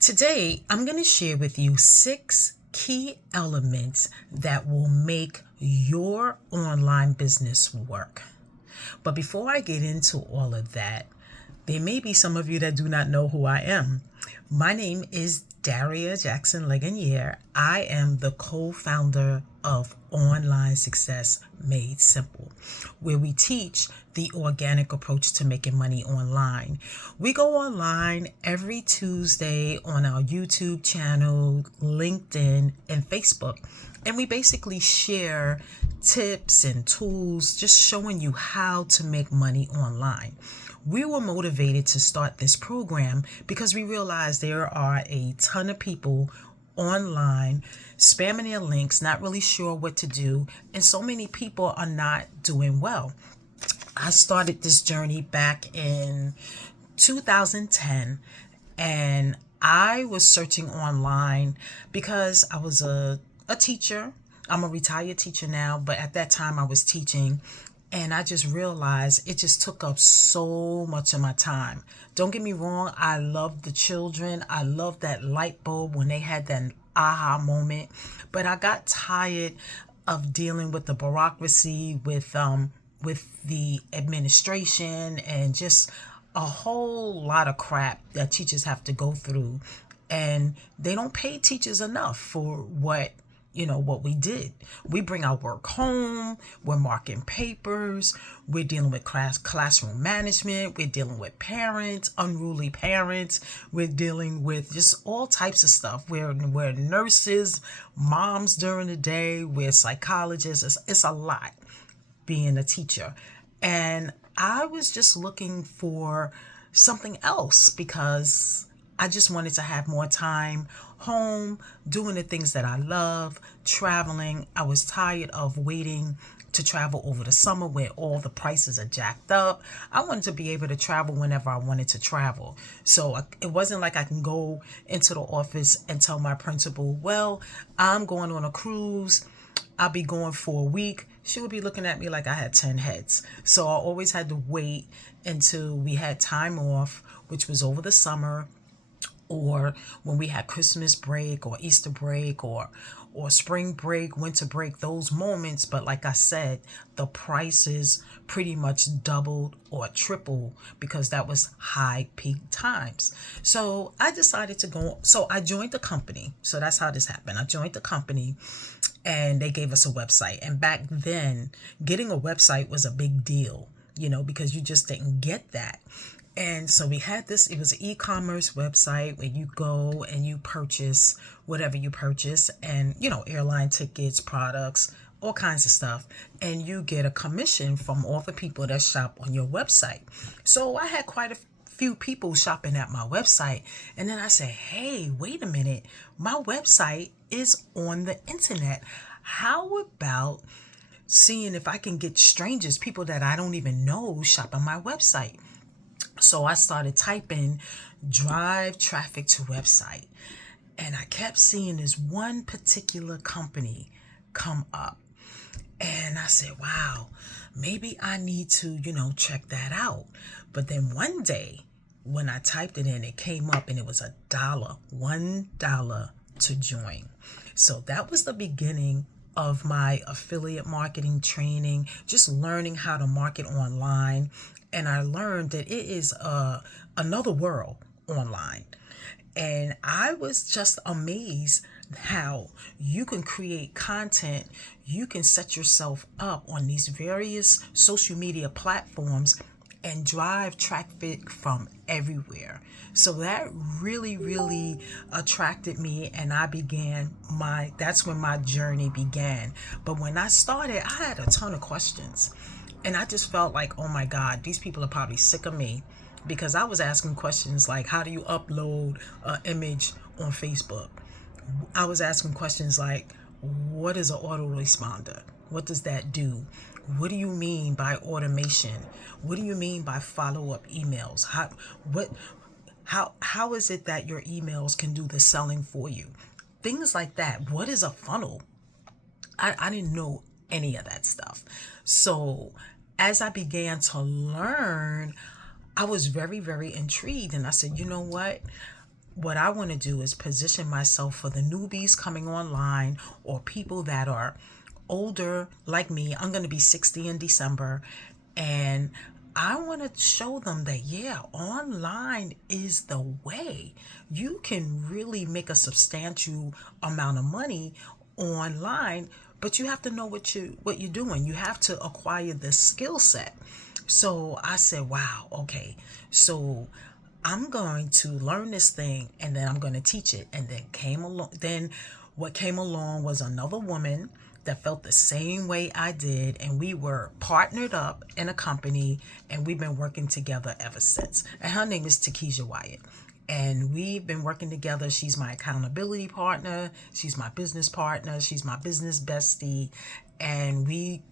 Today, I'm going to share with you 6 key elements that will make your online business work. But before I get into all of that, there may be some of you that do not know who I am. My name is Daria Jackson Legonier. I am the co-founder of Online Success Made Simple, where we teach the organic approach to making money online. We go online every Tuesday on our YouTube channel, LinkedIn, and Facebook. And we basically share tips and tools, just showing you how to make money online. We were motivated to start this program because we realized there are a ton of people online spamming their links, not really sure what to do, and so many people are not doing well. I started this journey back in 2010, and I was searching online because I was a teacher. I'm a retired teacher now, but at that time I was teaching, and I just realized it just took up so much of my time. Don't get me wrong, I love the children. I love that light bulb when they had that aha moment. But I got tired of dealing with the bureaucracy, with the administration, and just a whole lot of crap that teachers have to go through. And they don't pay teachers enough for what we did. We bring our work home, we're marking papers, we're dealing with classroom management, we're dealing with parents, unruly parents, we're dealing with just all types of stuff. We're nurses, moms during the day, we're psychologists. It's a lot being a teacher. And I was just looking for something else because I just wanted to have more time home, doing the things that I love, traveling. I was tired of waiting to travel over the summer where all the prices are jacked up. I wanted to be able to travel whenever I wanted to travel. So it wasn't like I can go into the office and tell my principal, well, I'm going on a cruise. I'll be going for a week. She would be looking at me like I had 10 heads. So I always had to wait until we had time off, which was over the summer, or when we had Christmas break or Easter break or spring break, winter break, those moments. But like I said, the prices pretty much doubled or tripled because that was high peak times. So I decided to go. So I joined the company. So that's how this happened. I joined the company and they gave us a website. And back then, getting a website was a big deal, because you just didn't get that. And so we had this, it was an e-commerce website where you go and you purchase whatever you purchase and, airline tickets, products, all kinds of stuff. And you get a commission from all the people that shop on your website. So I had quite a few people shopping at my website. And then I said, hey, wait a minute, my website is on the internet. How about seeing if I can get strangers, people that I don't even know, shop on my website? So I started typing drive traffic to website, and I kept seeing this one particular company come up. And I said, wow, maybe I need to, check that out. But then one day when I typed it in, it came up and it was $1 to join. So that was the beginning of my affiliate marketing training, just learning how to market online. And I learned that it is another world online. And I was just amazed how you can create content. You can set yourself up on these various social media platforms and drive traffic from everywhere. So that really, really attracted me, and that's when my journey began. But when I started, I had a ton of questions. And I just felt like, oh my God, these people are probably sick of me, because I was asking questions like, how do you upload an image on Facebook? I was asking questions like, what is an autoresponder? What does that do? What do you mean by automation? What do you mean by follow-up emails? How is it that your emails can do the selling for you? Things like that. What is a funnel? I didn't know any of that stuff. So as I began to learn, I was very, very intrigued. And I said, you know what? what I want to do is position myself for the newbies coming online or people that are older like me. I'm going to be 60 in December, and I want to show them that, yeah, online is the way. You can really make a substantial amount of money online, but you have to know what you're doing. You have to acquire the skill set. So I said, wow, okay. So I'm going to learn this thing and then I'm going to teach it. And then what came along was another woman that felt the same way I did, and we were partnered up in a company, and we've been working together ever since. And her name is Takesha Wyatt. And we've been working together. She's my accountability partner. She's my business partner. She's my business bestie. And we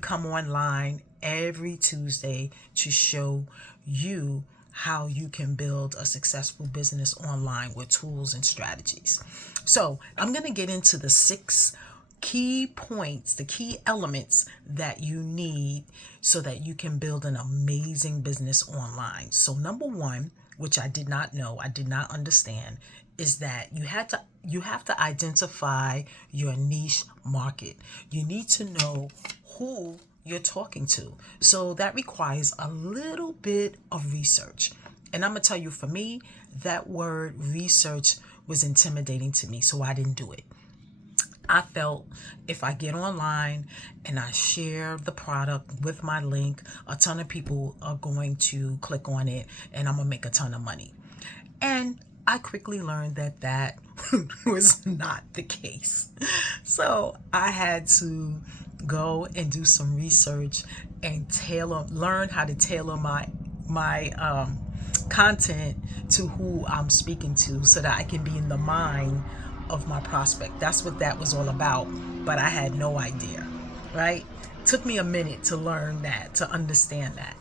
come online every Tuesday to show you how you can build a successful business online with tools and strategies. So I'm going to get into the 6 key points, the key elements that you need so that you can build an amazing business online. So number 1, which I did not know, I did not understand, is that you have to identify your niche market. You need to know who you're talking to. So that requires a little bit of research. And I'm going to tell you, for me, that word research was intimidating to me, so I didn't do it. I felt if I get online and I share the product with my link, a ton of people are going to click on it and I'm going to make a ton of money. And I quickly learned that was not the case. So I had to go and do some research and learn how to tailor my content to who I'm speaking to so that I can be in the mind of my prospect. That's what that was all about, but I had no idea, right? Took me a minute to learn that, to understand that.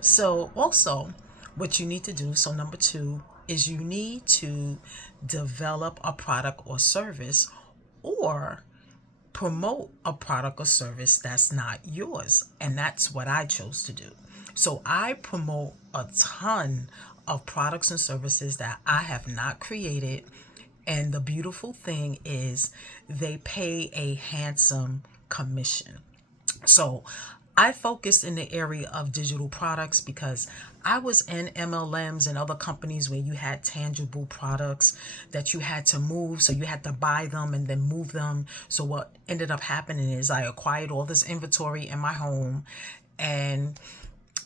So also what you need to do, so number 2, is you need to develop a product or service or promote a product or service that's not yours. And that's what I chose to do. So I promote a ton of products and services that I have not created. And the beautiful thing is they pay a handsome commission. So I focused in the area of digital products because I was in MLMs and other companies where you had tangible products that you had to move. So you had to buy them and then move them. So what ended up happening is I acquired all this inventory in my home and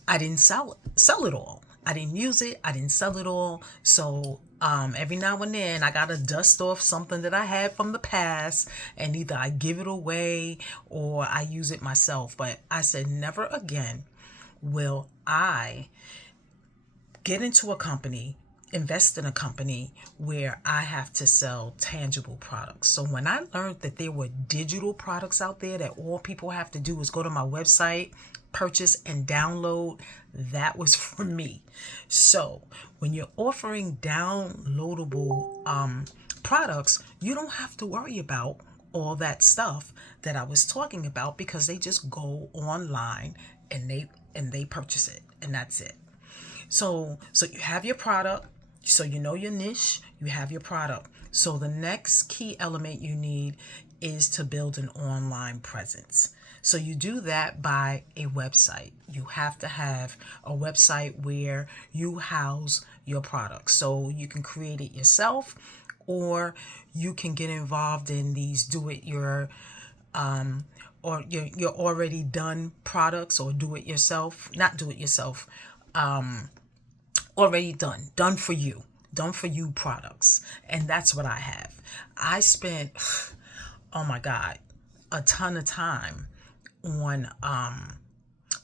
I didn't sell it all. I didn't use it. I didn't sell it all. So every now and then I gotta dust off something that I had from the past, and either I give it away or I use it myself. But I said, never again will I get into a company, invest in a company where I have to sell tangible products. So when I learned that there were digital products out there that all people have to do is go to my website, purchase and download, that was for me. So when you're offering downloadable products, you don't have to worry about all that stuff that I was talking about because they just go online and they purchase it, and that's it. So you have your product, so you know your niche, you have your product. So the next key element you need is to build an online presence. So you do that by a website. You have to have a website where you house your products. So you can create it yourself, or you can get involved in these or your already done products, or already done for you products. And that's what I have. I spent, oh my God, a ton of time on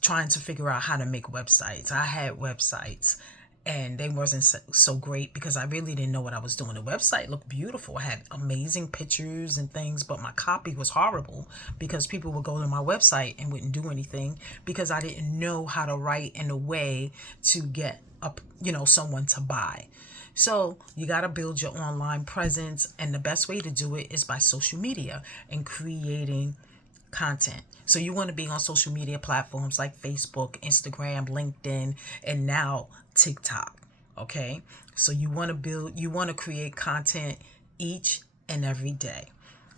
trying to figure out how to make websites. I had websites and they wasn't so great because I really didn't know what I was doing. The website looked beautiful. I had amazing pictures and things, but my copy was horrible because people would go to my website and wouldn't do anything because I didn't know how to write in a way to get someone to buy. So you got to build your online presence, and the best way to do it is by social media and creating content. So you want to be on social media platforms like Facebook, Instagram, LinkedIn, and now TikTok. Okay, so you want to create content each and every day.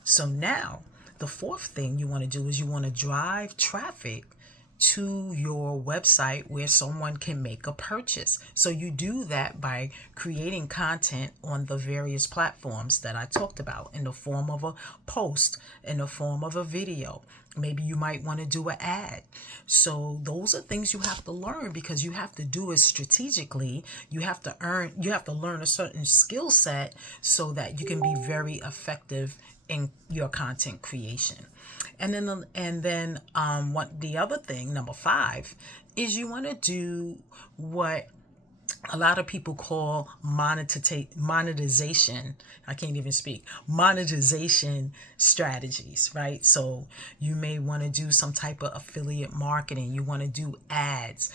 So now the fourth thing you want to do is you want to drive traffic to your website where someone can make a purchase. So you do that by creating content on the various platforms that I talked about, in the form of a post, in the form of a video. Maybe you might want to do an ad. So those are things you have to learn, because you have to do it strategically. You have to learn a certain skill set so that you can be very effective in your content creation. What the other thing, number 5, is you want to do what a lot of people call monetization. I can't even speak. Monetization strategies, right? So you may want to do some type of affiliate marketing. You want to do ads.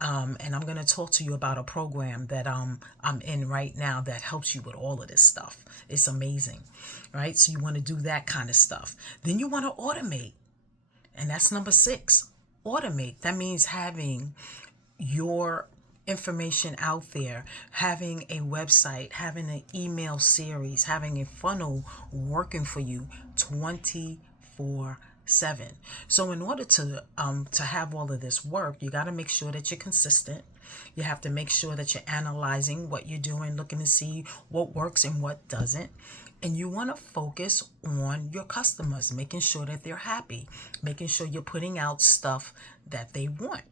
And I'm going to talk to you about a program that I'm in right now that helps you with all of this stuff. It's amazing, right? So you want to do that kind of stuff. Then you want to automate. And that's number 6. Automate. That means having your information out there, having a website, having an email series, having a funnel working for you 24/7. So in order to have all of this work, you got to make sure that you're consistent. You have to make sure that you're analyzing what you're doing, looking to see what works and what doesn't. And you want to focus on your customers, making sure that they're happy, making sure you're putting out stuff that they want.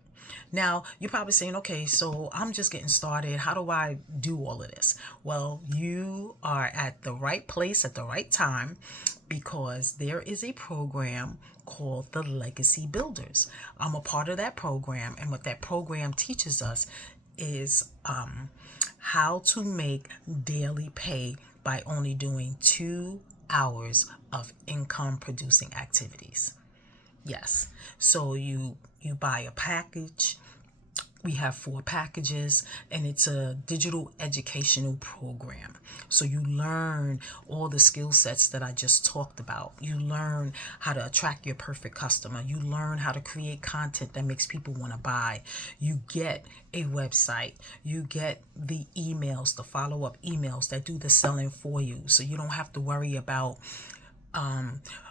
Now, you're probably saying, okay, so I'm just getting started. How do I do all of this? Well, you are at the right place at the right time, because there is a program called the Legacy Builders. I'm a part of that program, and what that program teaches us is how to make daily pay by only doing 2 hours of income producing activities. Yes. So you buy a package. We have 4 packages, and it's a digital educational program. So you learn all the skill sets that I just talked about. You learn how to attract your perfect customer. You learn how to create content that makes people want to buy. You get a website. You get the emails, the follow-up emails that do the selling for you. So you don't have to worry about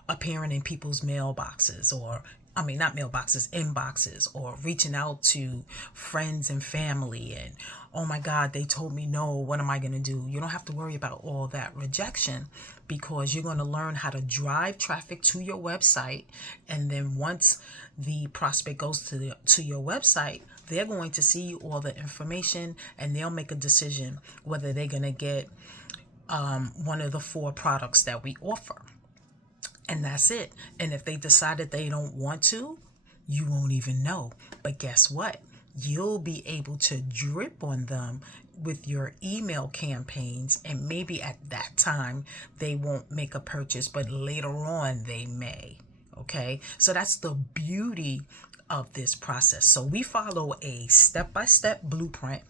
appearing in people's mailboxes, or not mailboxes, inboxes, or reaching out to friends and family and, oh my God, they told me no, what am I going to do? You don't have to worry about all that rejection, because you're going to learn how to drive traffic to your website. And then once the prospect goes to your website, they're going to see all the information, and they'll make a decision whether they're going to get one of the 4 products that we offer. And that's it. And if they decide that they don't want to, you won't even know. But guess what? You'll be able to drip on them with your email campaigns, and maybe at that time they won't make a purchase, but later on they may. Okay? So that's the beauty of this process. So we follow a step-by-step blueprint.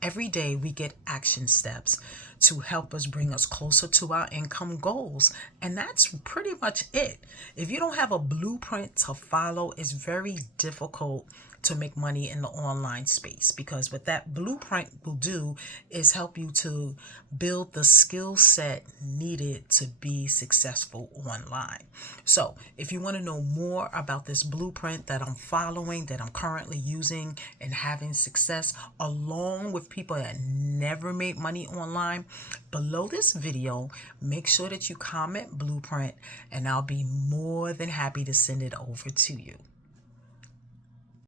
Every day we get action steps to help us bring us closer to our income goals. And that's pretty much it. If you don't have a blueprint to follow, it's very difficult to make money in the online space, because what that blueprint will do is help you to build the skill set needed to be successful online. So if you want to know more about this blueprint that I'm following, that I'm currently using and having success, along with people that never made money online, below this video, make sure that you comment blueprint, and I'll be more than happy to send it over to you.